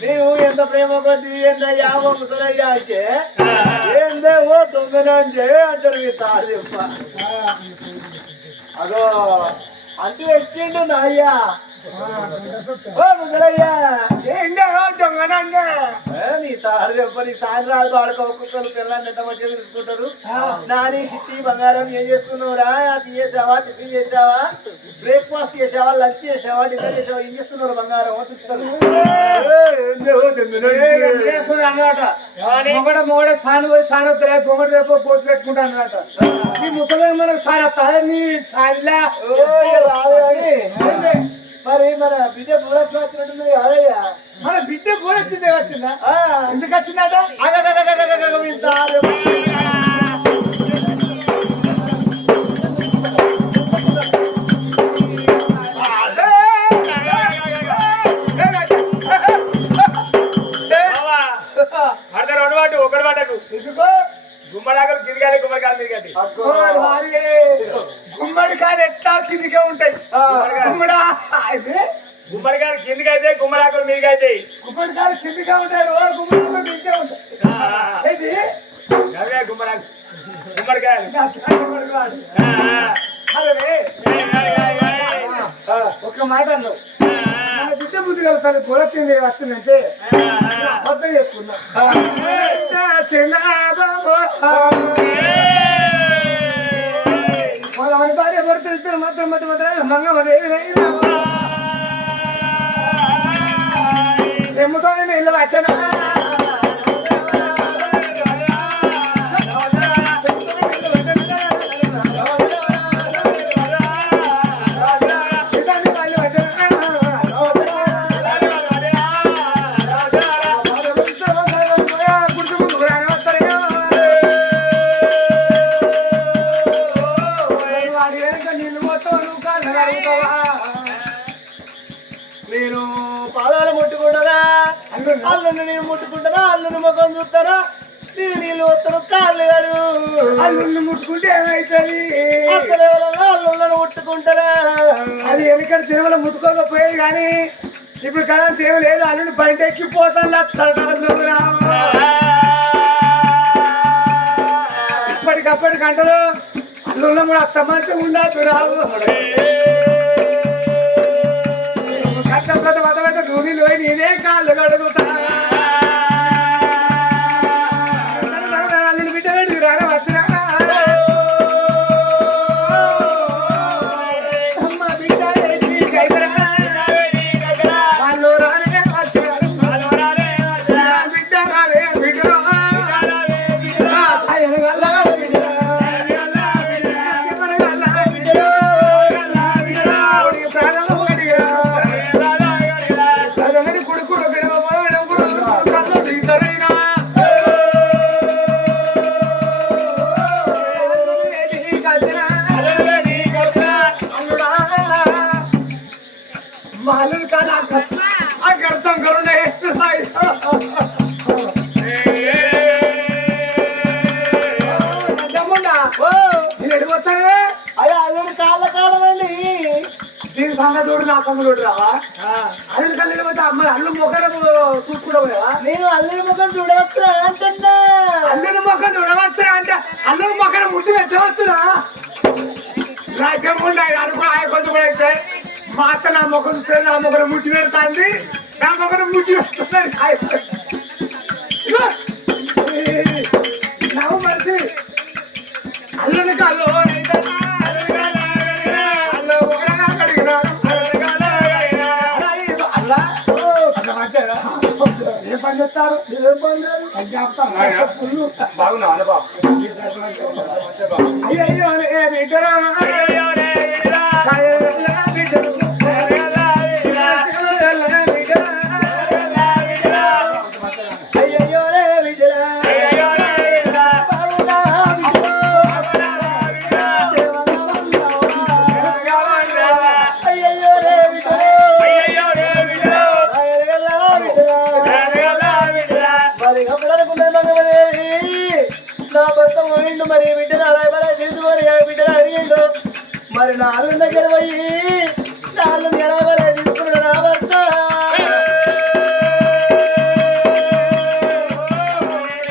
నేను ఎంత ప్రేమ కొద్ది ఎంత యాభ ముసలయ్యా అంటే ఏందే ఓ దొంగనంటే అంటారు మీ తాడు అదో అంటూ ఎక్కిండు నా అయ్యా? నీ తాడు చెప్ప నీ సాయంత్రాలు వాడుకో ఒక్కొక్కరు పిల్లల్ని ఎంత మంచిగా తీసుకుంటారు నాని చిట్టి బంగారం ఏం చేస్తున్నావురా అది చేసావా? టిఫిన్ చేసావా? బ్రేక్ఫాస్ట్ చేసావా? లంచ్ చేసావా? డిన్నర్ చేసావా? ఏం చేస్తున్నారు బంగారం? చూస్తారు అన్నమాట? మొగడ మొగడ సాను పోయి సాను పొగడు రేపు పోసి పెట్టుకుంటాను అన్నమాట. ఈ ముసలి మనకు సార్ నీ సారిలా. మరి మన విజయ మూలశ్వాస ఉన్నది అదే రాగలు గిరిగాలి గుమ్మడికాయల గుమ్మడికాయలు ఎట్లా కిందికే ఉంటాయి. గుమ్మడా గుమ్మడికాయలు కిందికి అయితే గుమ్మడాకులు మీదకి అయితే గుమ్మడికాయలు కిందిగా ఉంటాయి. గుమ్మడాకులు మీదకే ఉంటాయి. గుమ్మడాకు. గుమ్మడికాయలు ఒక మాట అన్నావు. బుద్ధి గల సార్ పురచింది వచ్చిందంటే అర్థం చేసుకున్నా మన భార్య మాత్రం మధ్య మధ్య మంగమదేవినైనా ఎమ్ముతోనే ఇల్లు వచ్చనా అల్లుని నేను ముట్టుకుంటానా? అల్లుని ముఖం చూస్తానా? నేను నీళ్ళు వస్తాను కాళ్ళు కాడు. అల్లుల్ని ముట్టుకుంటే ఏమైతుంది? అత్తల ఎవరన్నా అల్లుళ్ళను ముట్టుకుంటారా? అది వెనకటి తిరుమల ముట్టుకోకపోయేది కానీ ఇప్పుడు కదా తేమ లేదు అల్లుడు బయట ఎక్కిపోతాను ఇప్పటికప్పటి గంటలు అల్లుళ్ళ కూడా అత్త మంచిగా ఉండదు రావు. శబ్దం వదవట నూనె లోయి నేనే కాళ్ళు కడుగుతా. సంగతోడు నా సంగతోడు రావా అల్లుడు తల్లి అమ్మ అల్లు ముఖం చూసుకుంటా పోయావా నేను అల్లుడి ముఖం చూడవచ్చా అంటున్నా. అల్లుడి ముఖం చూడవచ్చా అంటే అల్లుడి ముఖం ముద్దు పెట్టవచ్చునా? రాజ్యముండా అనుకో ఆయన కొంత కూడా అయితే మా అత్త నా ముఖం చూస్తే నా ముఖం ముట్టి పెడతాంది. నా ముఖం ముట్టి పెడుతున్నారు చేస్తారు. బాగున్నా అయ్యో అయ్యో నా భర్త పోయిండు మరి బిడ్డను అలా చేసి మరి బిడ్డను అడిగిండు మరి నాలుగు దగ్గర పోయి నాలుగు ఎలాబరా తీసుకున్నాడు నా భర్త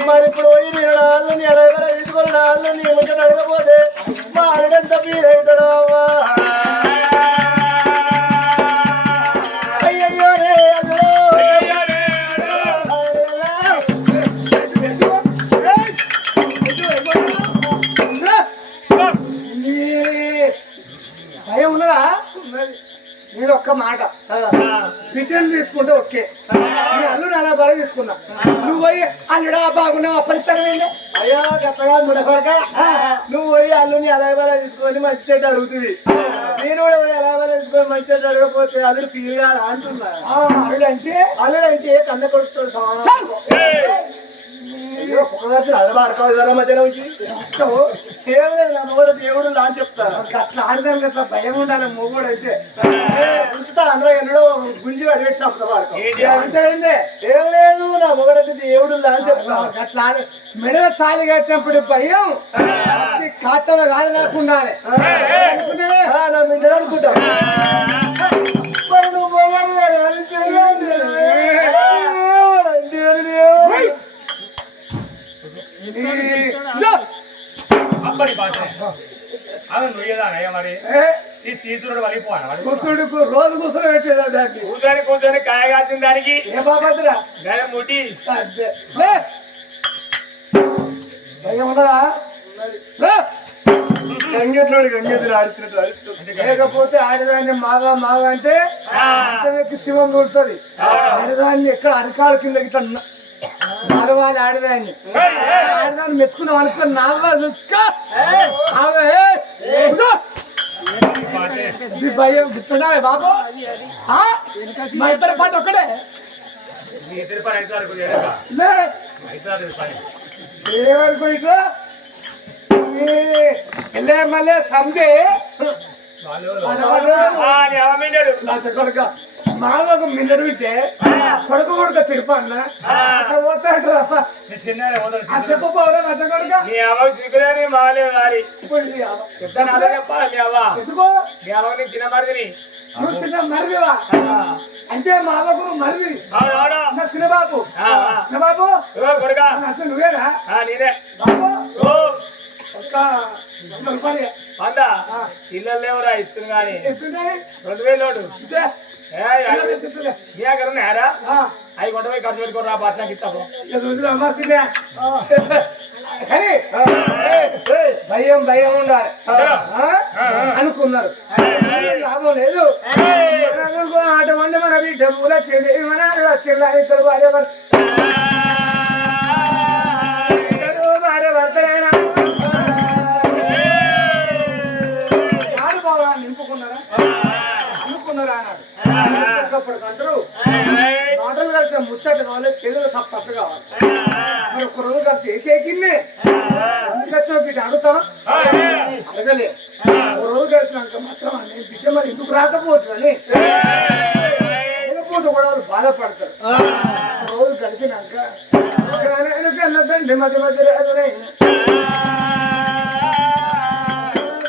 మరి ఇప్పుడు పోయి నేను నాలుగు ఎలాబరా తీసుకున్నాడు నాలుగు ఏమంటే అడగపోతే మా అడగంత ఫీల్ నువ్వు అల్లుడా బాగున్నావు అప్పటిస్తాను అయ్యా గతగా ముడకొడక నువ్వు పోయి అల్లుని ఎలా ఎలా తీసుకొని మంచి చెట్టు అడుగుతుంది నేను కూడా ఎలా ఎలా తీసుకొని మంచి చెట్టు అడగకపోతే అల్లుడు ఫీల్ కాడా అంటున్నా. అల్లుడు అంటే అల్లుడు అంటే కన్న కొడుతాడు కదా నా మొగడు దేవుడు లా అని చెప్తాను అట్లా ఆడదాం కదా భయం ఉండాలి మొగోడు అయితే. ఉంచుతా అందరూ ఎన్నడో గుంజి అడిగేసి ఏంది? ఏం లేదు నా మొగడంటే దేవుడు లా అని చెప్తాను అట్లా మెడల తాళి కట్టినప్పుడు భయం. కాటలో రాలి లేకుండా నా బిడ్డలు అనుకుంటా మరి? ఏ, ఈ తీసుడు వలిపోవాలి వాడు కూర్చుడుకు రోజు కూర్చొని పెట్టేదా దాన్ని కూర్చొని కూర్చొని కాయ కాసిన దానికి? ఏ బాబద్రా. గంగెట్లోడు ఆడిచినట్టు. లేకపోతే ఆడదాన్ని మాగా మాగా అంటే శివం కొడుతుంది ఆడదాన్ని ఎక్కడ అరికాల కింద ఇట్లా నడవాలి ఆడదాన్ని. ఆడదాన్ని మెచ్చుకున్నాం అనుకో నాగా చూసుకో. భయం గుర్తుండాలి బాబు? మా ఇద్దరి పాట ఒక్కడే. మళ్ళీ సందే. కొడుక. మామకు మిల్లడు వింటే కొడుకు కొడుక తిరుప అన్న అట్లా పోతాడు రా. నీ చిన్న వదలు. ఆ చెప్పపోరా అట్ట కొడుక నీ అవ్వకు సిగ్గులేని మాలే గారి ఇప్పుడు ఇది అవ. చెప్తాను అదే చెప్పాలి మీ అవ్వ. ఎందుకో? మీ అవ్వ నీ చిన్న మరిదిని. నువ్వు చిన్న మరిదివా? అంటే మా అవ్వకు మరిది నా ఆ. చిన్నబాబు ఓ కొడుకా. అసలు నువ్వేనా? ఆ, నేనే బాబు? వంద రూపాయలు అందా ఇళ్ళల్లో లేవురా ఇస్తుంది కానీ? రెండు వేలు అవి- పోయి ఖర్చు పెట్టుకోరా ఇస్తాము. కానీ భయం భయం ఉండాలి? అనుకున్నారు లాభం లేదు అనుకో, అటువంటి మన పూల చెల్లి మన చెల్ల ఇద్దరు భార్య భర్త భార్య భర్తలైనా నింపుకున్నారా అనుకున్నారా అన్నాడు అప్పుడు అంటారు మాటలు కలిసిన ముచ్చట్లు కావాలి చేతులు సప్పట్లు కావాలి. మరి ఒక రోజు కలిసి ఏకేకిన్నే అందుకొచ్చిన వచ్చిన బిడ్డ అడగలే. ఒక రోజు కలిసినాక మాత్రం నేను బిడ్డ మరి ఎందుకు రాకపోవచ్చు అని? లేకపోతే కూడా వాళ్ళు బాధపడతారు. ఒక రోజు గడిచినాక తండ్రి మధ్య మధ్య అదే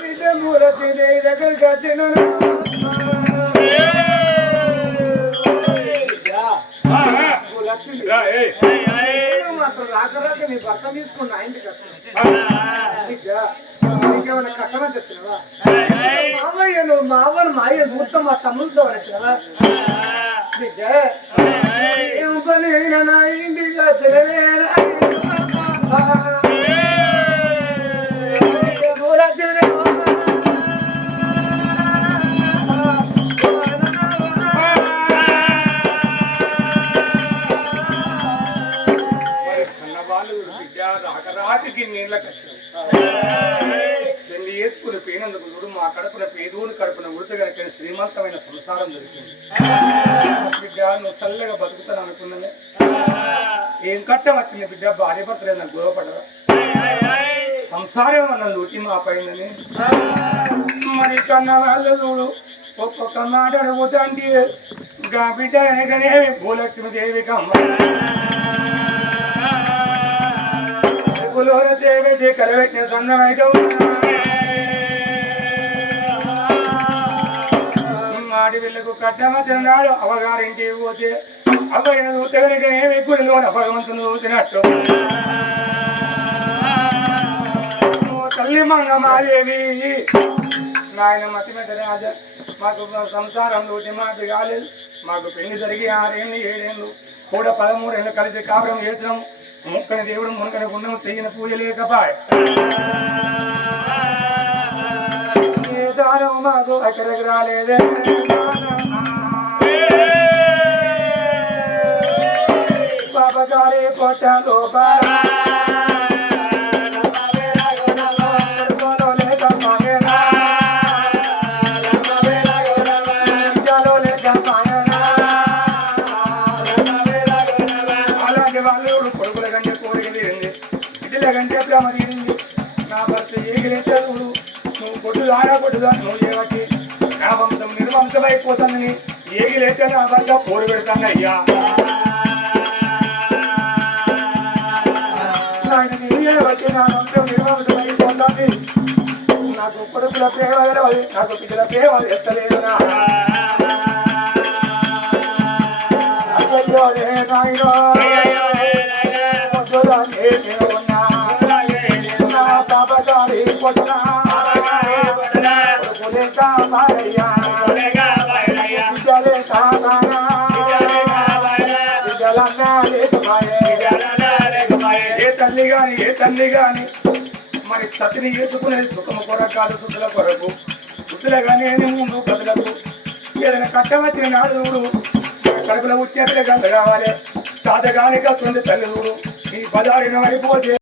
బిడ్డ దగ్గరికి లక్ష్మి మాత్రం రాక నీ భర్త తీసుకున్న ఇంటికి నీకేమైనా చెప్తున్నావా మావయ్య నువ్వు మావను మాయ మా తమ్ముడితో వచ్చినవా బిడ్డ ఏం పని అయినా నా రాకరాతికి నీళ్ళ కష్టం. పెళ్ళి చేసుకుని పేనందుకు చూడు మా కడుపున పేదోని కడుపున ఉడత కనుక శ్రీమంతమైన సంసారం దొరికింది బిడ్డ నువ్వు చల్లగా బతుకుతాను అనుకున్నానే? ఏం కట్టం వచ్చింది బిడ్డ? భార్య భర్తలే నాకు గొడవపడరా సంసారం అన్న లూటి మా పైనని. మరి కన్న వాళ్ళు చూడు ఒక్కొక్క మాట అడగపోతే అంటే బిడ్డ అనగానే భూలక్ష్మి దేవి కమ్మ. కులోర దేవి కలవెట్టిన సొందమైతే మాటి వీళ్ళకు కట్టమతినాడు అవగారింటికి పోతే అవ్వైన చూస్తే కనుక ఏమి గుడిలో భగవంతుని చూసినట్టు. తల్లి మంగమాదేవి నాయన మతి మీద రాజ మాకు సంసారం లోటి మాకు కాలేదు. మాకు పెళ్ళి జరిగి ఆరేళ్ళు ఏడేళ్ళు కూడా పదమూడేళ్ళు కలిసి కాపురం చేసినాము. మొక్కని దేవుడు మునగని గుండం చెయ్యిన పూజ లేకపాయ దానం మాకు అక్కడికి రాలేదే. బాబగారే పొట్టలో బాబా ప్రేమ తీరింది నా భర్త ఏగిలైతే చూడు నువ్వు కొట్టు దారా కొట్టు దారా నువ్వు ఏమట్టి నా వంశం నిర్వంశం అయిపోతానని ఏగిలైతే నా భర్త పోరు పెడతాను అయ్యా నా వంశం నిర్వహించబడిపోతుంది. నాకు కొడుకుల ప్రేమ తెలవదు, నాకు బిడ్డల ప్రేమ ఎత్తలేదు నా. అయ్యయ్యో రే నాయనో. తల్లి గాని ఏ తల్లి గాని మరి సతిని ఎత్తుకునేది సుఖము కొరకు కాదు శుద్ధుల కొరకు. శుద్ధులగానే ముందు కదులకు ఏదైనా కష్టం వచ్చిన నాడు చూడు. కడుపులో ఉట్టినప్పుడే గంట కావాలి సాధగాని కస్తుంది తల్లి చూడు. ఈ పదారిన పడిపోతే